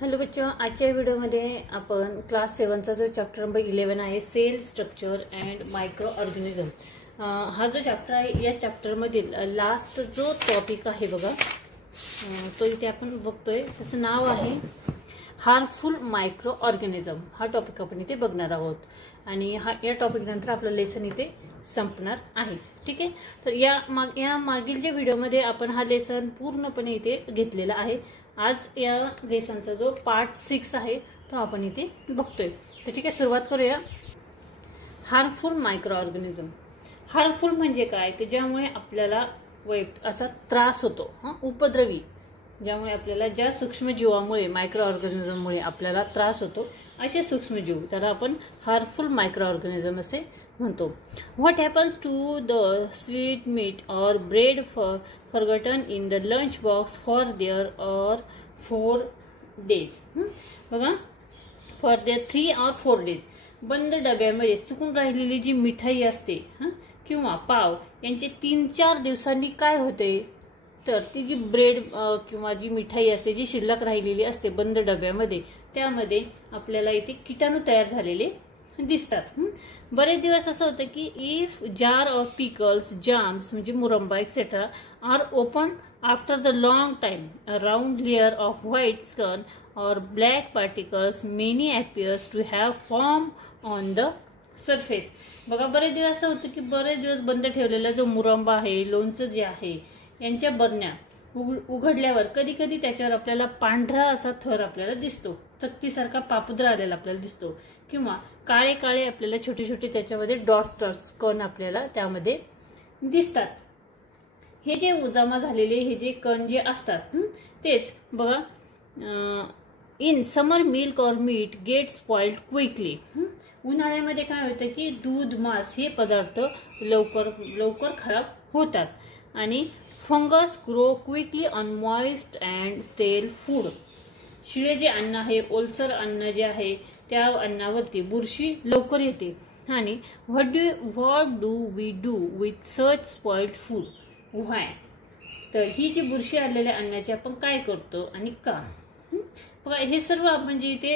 Hello बच्चो, आजच्या व्हिडिओमध्ये आपण क्लास 7चा जो चॅप्टर नंबर 11 आहे cell structure and microorganism, हा जो चॅप्टर आहे या चॅप्टरमधील लास्ट जो टॉपिक आहे बघा, तो इथे आपण बघतोय. त्याचं नाव आहे हार्मफुल मायक्रो ऑर्गॅनिझम. हा टॉपिक आपण इथे बघणार आहोत आणि या टॉपिक नंतर आपलं लेसन इथे संपणार आहे. ठीक आहे. तर या मागील जे व्हिडिओमध्ये आपण हा लेसन पूर्णपणे इथे घेतलेला आहे. आज या लेसनचा जो पार्ट 6 आहे तो आपण इथे बघतोय. तर ठीक आहे, सुरुवात करूया. Harmful micro organism. हार्मफुल म्हणजे काय, की ज्यामुळे आपल्याला असा त्रास होतो, उपद्रवी, ज्यामुळे आपल्याला ज्या सूक्ष्मजीवामुळे मायक्रो ऑर्गॅनिझममुळे आपल्याला त्रास होतो असे सूक्ष्मजीव, त्याला आपण हार्मफुल मायक्रो ऑर्गॅनिझम असे म्हणतो. What happens to the sweet meat or bread forgotten in the lunch box for there or 4 days. बघा, for their 3 or 4 days. बंद डब्यामध्ये चुकून राहिलेली जी मिठाई असते किंवा पाव यांचे 3-4 दिवसांनी काय होते, तर ती जी ब्रेड किंवा जी मिठाई असते जी शिल्लक राहिलेली असते बंद डब्यामध्ये, त्यामध्ये आपल्याला इथे किटाणू तयार झालेले दिसतात. बरेच दिवस असं होतं की if jar of pickles, jams म्हणजे मुरंबा etcetera are open after the long time, a round layer of white skin और black particles many appears to have form on the surface. बघा, बरेच दिवस असं होतं की बरेच दिवस बंद ठेवलेला जो मुरंबा आहे, लोणचं जे आहे, यांच्या बरण्या उघडल्यावर कधी कधी त्याच्यावर आपल्याला पांढरा असा थर आपल्याला दिसतो, चकतीसारखा पापुद्रा आलेला आपल्याला दिसतो, किंवा काळे काळे आपल्याला छोटे छोटे त्याच्यामध्ये डॉट्स कण आपल्याला त्यामध्ये दिसतात. हे जे जमा झालेले हे जे कण जे असतात तेच बघा, इन समर मिल्क और मीट गेट स्पॉइल्ड क्विकली. उन्हाळ्यामध्ये काय होतं की दूध, मांस हे पदार्थ लवकर खराब होतात. आणि fungus grow quickly on moist and स्टेल फूड. शिळे जे अन्न आहे, ओलसर अन्न जे आहे, त्या अन्नावरती बुरशी लवकर येते. आणि what do we do with such spoiled food, why. तर ही जी बुरशी आलेल्या अन्नाची आपण काय करतो आणि का. बघा, हे सर्व आपण जे इथे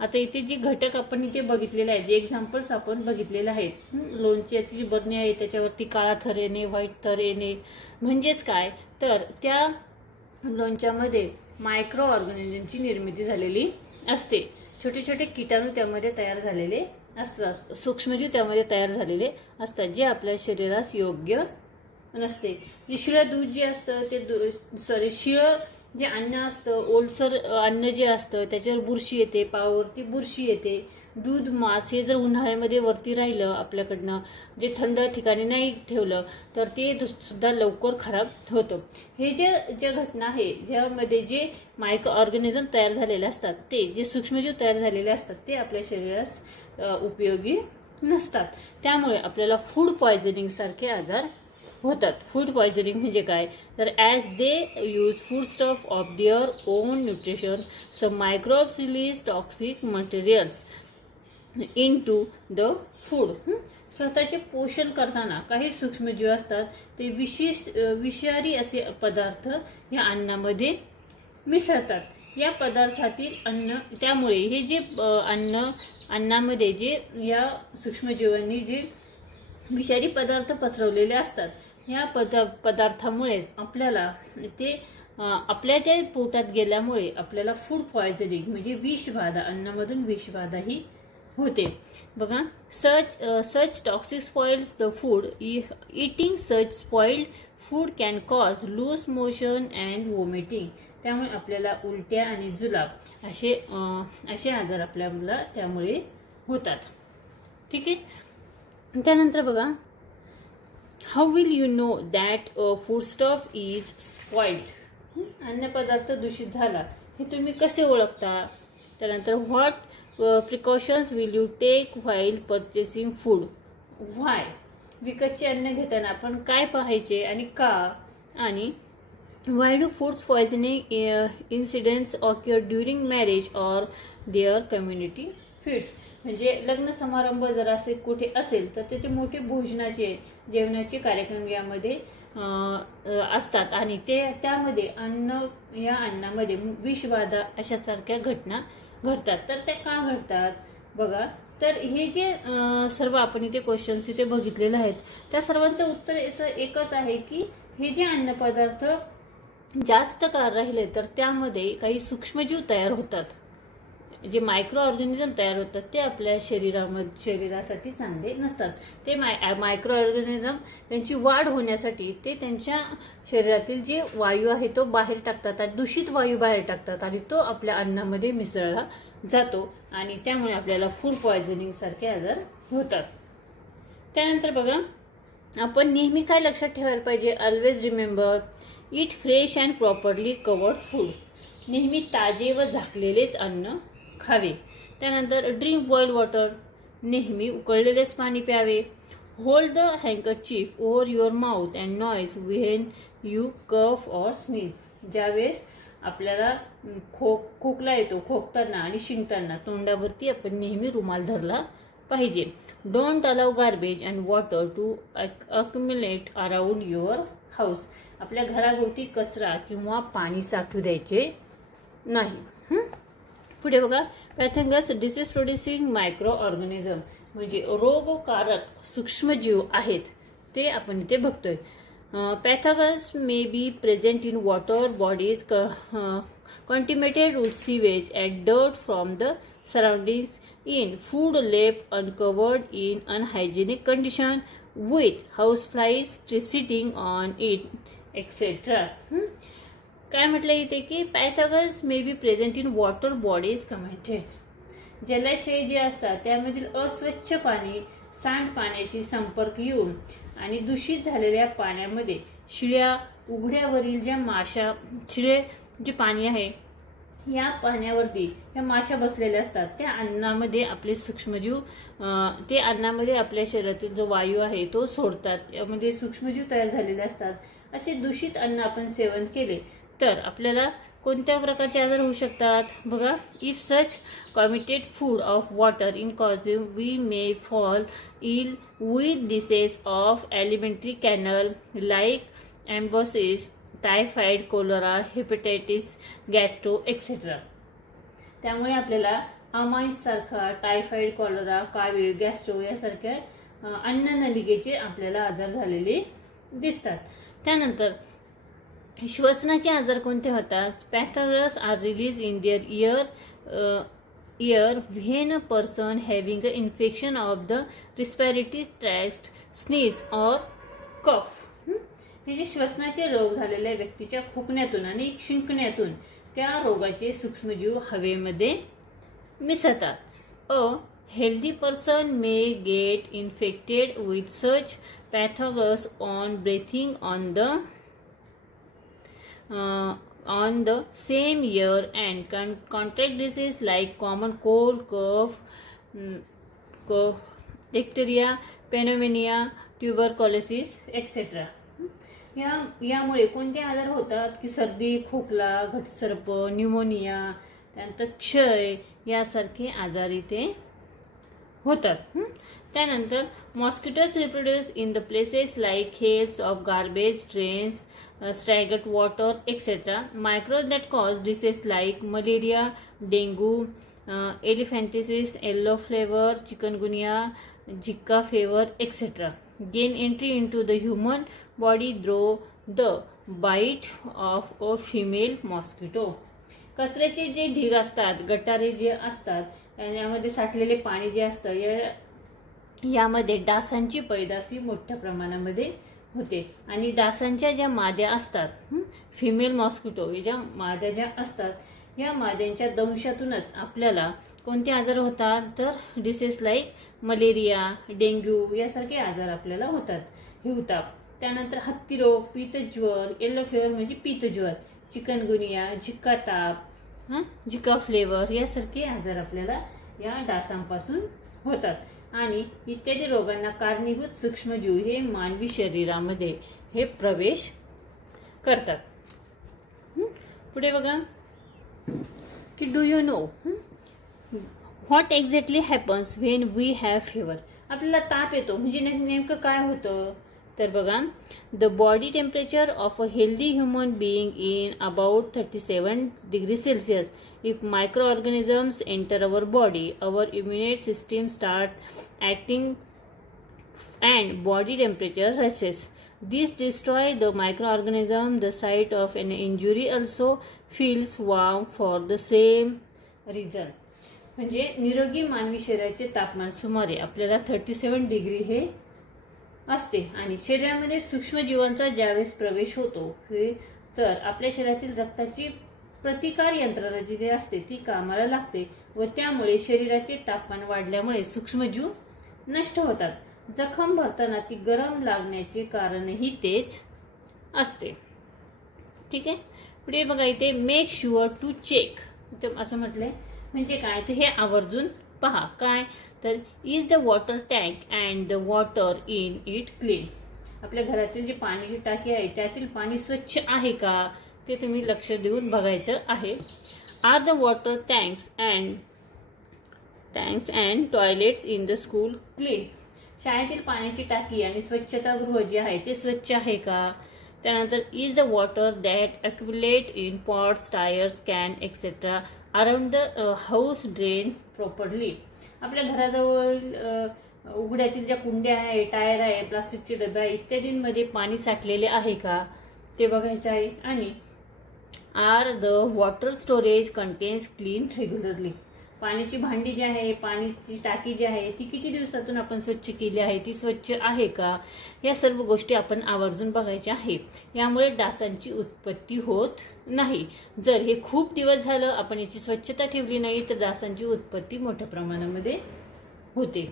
आता इथे जे घटक आपण इथे बघितलेले आहेत, जे एक्झाम्पल्स आपण बघितलेले आहेत, लोणच्याची जी बरणी आहे त्याच्यावरती काळा थर येणे, व्हाईट थर येणे, म्हणजेच काय, तर त्या लोणच्यामध्ये मायक्रो ऑर्गॅनिझमची निर्मिती झालेली असते. छोटे छोटे किटाणू त्यामध्ये तयार झालेले असतात, सूक्ष्मजीव त्यामध्ये तयार झालेले असतात, जे आपल्या शरीरास योग्य नसते. जे शिळं दूध जे असतं ते शिळं जे अन्न असतं, ओलसर अन्न जे असतं त्याच्यावर बुरशी येते, पावावरती बुरशी येते. दूध, मांस हे जर उन्हाळ्यामध्ये वरती राहिलं आपल्याकडनं, जे थंड ठिकाणी नाही ठेवलं, तर ते सुद्धा लवकर खराब होतं. हे ज्या घटना आहे, ज्यामध्ये जे मायक्रो ऑर्गॅनिझम तयार झालेले असतात, ते जे सूक्ष्मजीव तयार झालेले असतात, ते आपल्या शरीरास उपयोगी नसतात. त्यामुळे आपल्याला फूड पॉयझनिंग सारखे आजार होतात. फूड पॉयझनिंग म्हणजे काय, तर as they use food stuff of their own nutrition, some microbes release toxic materials into the food. स्वतःचे पोषण करताना काही सूक्ष्मजीव असतात, ते विषारी असे पदार्थ या अन्नामध्ये मिसळतात. या पदार्थातील अन्न, त्यामुळे हे जे अन्नामध्ये जे या सूक्ष्मजीवांनी जे विषारी पदार्थ पसरवलेले असतात, या पदार्थामुळेच आपल्याला ते आपल्या त्या पोटात गेल्यामुळे आपल्याला फूड पॉयझनिंग म्हणजे विषबाधा, अन्नामधून विषबाधा ही होते. बघा, such toxic spoils the food. Eating such spoiled food can cause loose motion and vomiting. त्यामुळे आपल्याला उलट्या आणि जुलाब असे आजार आपल्याला त्यामुळे होतात. ठीक आहे. त्यानंतर बघा, how will you know that food stuff is spoiled. अन्नपदार्थ दूषित झाला हे तुम्ही कसे ओळखता. त्यानंतर what precautions will you take while purchasing food, why. विकतचे अन्न घेताना आपण काय पाहायचे आणि का. आणि why do foods poisoning incidents occur during marriage or their community feeds. म्हणजे लग्न समारंभ जर असे कुठे असेल तर तिथे मोठे जेवणाचे कार्यक्रम यामध्ये असतात आणि त्यामध्ये या अन्नामध्ये विषबाधा अशासारख्या घटना घडतात. तर त्या का घडतात बघा. तर हे जे सर्व आपण इथे क्वेश्चन्स इथे बघितलेले आहेत त्या सर्वांचं उत्तर एकच आहे की हे जे अन्नपदार्थ जास्त काळ राहिले तर त्यामध्ये काही सूक्ष्मजीव तयार होतात, जे मायक्रो ऑर्गॅनिझम तयार होतात ते आपल्या शरीरासाठी चांगले नसतात. ते मायक्रो ऑर्गॅनिझम त्यांची वाढ होण्यासाठी ते त्यांच्या शरीरातील जे वायू आहे तो बाहेर टाकतात आणि दूषित वायू बाहेर टाकतात आणि तो आपल्या अन्नामध्ये मिसळला जातो आणि त्यामुळे आपल्याला फूड पॉयझनिंग सारखे आजार होतात. त्यानंतर बघा आपण नेहमी काय लक्षात ठेवायला पाहिजे. Always remember eat fresh and properly covered food. नेहमी ताजे व झाकलेलेच अन्न खावे. त्यानंतर ड्रिंक बॉइल्ड वॉटर. नेहमी उकळलेलेच पाणी प्यावे. Hold the handkerchief over your mouth and nose when you cough or sneeze. ज्यावेळेस आपल्याला खोकला येतो, खोकताना आणि शिंकताना तोंडावरती आपण नेहमी रुमाल धरला पाहिजे. Don't allow garbage and water to accumulate around your house. आपल्या घराभोवती कचरा किंवा पाणी साठू द्यायचे नाही. पुढे बघा pathogens disease producing micro organism म्हणजे रोगकारक सूक्ष्मजीव आहेत ते आपण इथे बघतोय. Pathogens may be present in water bodies contaminated with sewage and dirt from the surroundings, in food left uncovered in unhygienic condition, with houseflies sitting on it, etc. काय म्हटलं इथे की pathogens may be present in water bodies contaminated. जलाशय जे असतात त्यामधील अस्वच्छ पाणी सांडपाण्याशी संपर्क येऊन आणि दूषित झालेल्या पाण्यामध्ये शिळ्या उघड्यावरील ज्या माशा शिळे जे पाणी आहे या पाण्यावरती या माशा बसलेल्या असतात. त्या अन्नामध्ये आपले सूक्ष्मजीव ते अन्नामध्ये आपल्या शरीरातील जो वायू आहे तो सोडतात. यामध्ये सूक्ष्मजीव तयार झालेले असतात. असे दूषित अन्न आपण सेवन केले तर आपल्याला कोणत्या प्रकारचे आजार होऊ शकतात बघा. If such contaminated food of water in consume we may fall ill with disease of alimentary canal like amoebiasis, typhoid, cholera, hepatitis, gastro etcetera. त्यामुळे आपल्याला अमाइस सारखा, टायफॉइड, कोलेरा, कावीळ, गॅस्ट्रो यासारख्या अन्ननलिकेचे आपल्याला आजार झालेले दिसतात. त्यानंतर श्वसनाचे आजार कोणते होतात. Pathogens are release in there ear when a person having an infection of the respiratory tract sneeze or cough. हे जे श्वसनाचे रोग झालेल्या व्यक्तीच्या खोकण्यातून आणि शिंकण्यातून त्या रोगाचे सूक्ष्मजीव हवेमध्ये मिसळतात. A healthy person may get infected with such pathogens on breathing on the same year and contract disease like common cold, cough, diphtheria, pneumonia, tuberculosis, etc. यामुळे कोणते आजार होतात की सर्दी, खोकला, घटसर्प, न्यूमोनिया, त्यानंतर क्षय यासारखे आजार इथे होतात. त्यानंतर mosquitoes reproduce in the places like hells of garbage drains, stagnant water, etc. Microbes that cause disease like malaria, dengue, elephantiasis, yellow fever, chikungunya, Zika fever, etc. gain entry into the human body through the bite of a female mosquito. कचऱ्याचे जे ढीग असतात, गटारे जे असतात यामध्ये साठलेले पाणी जे असतं यामध्ये डासांची पैदाशी मोठ्या प्रमाणामध्ये होते आणि डासांच्या ज्या माद्या असतात फिमेल मॉस्किटो ज्या माद्या ज्या असतात या माद्यांच्या दंशातूनच आपल्याला कोणते आजार होतात तर डिसीज लाईक मलेरिया, डेंग्यू यासारखे आजार आपल्याला होतात. त्यानंतर हत्ती रोग, पीतज्वर, येलो फेवर म्हणजे पीतज्वर, चिकनगुनिया, झिका ताप, झिका फ्लेवर यासारखे आजार आपल्याला या डासांपासून होतात. आणि इत्यादी रोगांना कारणीभूत सूक्ष्मजीव हे मानवी शरीरामध्ये हे प्रवेश करतात. पुढे बघा की do you know what exactly happens when we have fever. आपल्याला ताप येतो म्हणजे नेमकं काय होतं तर बघा, the body temperature of a healthy human being in about 37 degree Celsius. If microorganisms enter our body, our immunity system start acting and body temperature rises. This destroy the microorganism. The site of an injury also feels warm for the same reason. म्हणजे निरोगी मानवी शरीराचे तापमान सुमारे आपल्याला 37 degree हे असते आणि शरीरामध्ये सूक्ष्मजीवांचा ज्यावेळेस प्रवेश होतो तर आपल्या शरीरातील रक्ताची प्रतिकार यंत्रणा जी असते ती कामाला लागते व त्यामुळे शरीराचे तापमान वाढल्यामुळे सूक्ष्मजीव नष्ट होतात. जखम भरताना ती गरम लागण्याचे कारणही तेच असते. ठीक आहे. पुढे बघा इथे मेक शुअर टू चेक असं म्हटलंय म्हणजे काय तर हे आवर्जून पहा. काय तर is the water tank and the water in it clean. आपल्या घरातील जी पाण्याची टाकी आहे त्यातील पाणी स्वच्छ आहे का ते तुम्ही लक्ष देऊन बघायचं आहे. Are the water tanks and toilets in the school clean. शाळेतील पाण्याची टाकी आणि स्वच्छतागृह जे आहे ते स्वच्छ आहे का. त्यानंतर is the water that accumulate in pots tyres can etcetera around the house drain properly. आपल्या घराजवळ उघड्यातील ज्या कुंड्या आहे, टायर आहे, प्लास्टिकचे डबे आहे इत्यादींमध्ये पाणी साठलेले आहे का ते बघायचं आहे. आणि are the water storage containers clean regularly. पाण्याची भांडी जी आहे, पाण्याची टाकी जी आहे ती किती दिवसातून आपण स्वच्छ केली आहे, ती स्वच्छ आहे का, या सर्व गोष्टी आपण आवर्जून बघायच्या आहे. यामुळे डासांची उत्पत्ती होत नाही. जर हे खूप दिवस झालं आपण याची स्वच्छता ठेवली नाही तर डासांची उत्पत्ती मोठ्या प्रमाणामध्ये होते.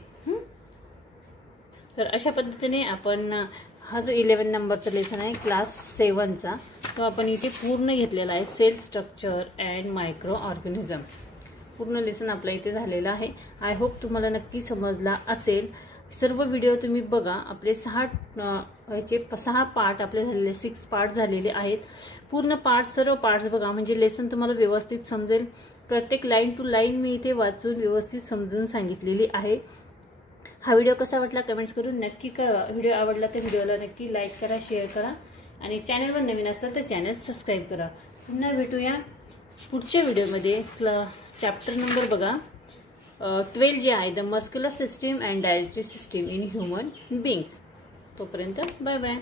तर अशा पद्धतीने आपण हा जो 11 नंबरचा लेसन आहे क्लास 7चा तो आपण इथे पूर्ण घेतलेला आहे. Cell structure and microorganism पूर्ण लेसन आपल्या इथे झालेला आहे. आय होप तुम्हाला नक्की समजला असेल. सर्व व्हिडिओ तुम्ही बघा. आपले 6 पार्ट आपले झालेले 6 पार्ट झालेले आहेत. पूर्ण पार्ट सर्व पार्ट्स बघा म्हणजे लेसन तुम्हाला व्यवस्थित समजेल. प्रत्येक लाईन टू लाईन मी इथे वाचून व्यवस्थित समजून सांगितलेली आहे. हा व्हिडिओ कसा वाटला कमेंट्स करून नक्की कळवा. व्हिडिओ आवडला तर व्हिडिओला नक्की लाईक करा, शेअर करा आणि चॅनलवर नवीन असाल तर चॅनल सबस्क्राईब करा. पुन्हा भेटूया पुढच्या व्हिडिओमध्ये. चॅप्टर नंबर बघा 12 जे आहे the muscular system and digestive system in human beings. तोपर्यंत बाय बाय.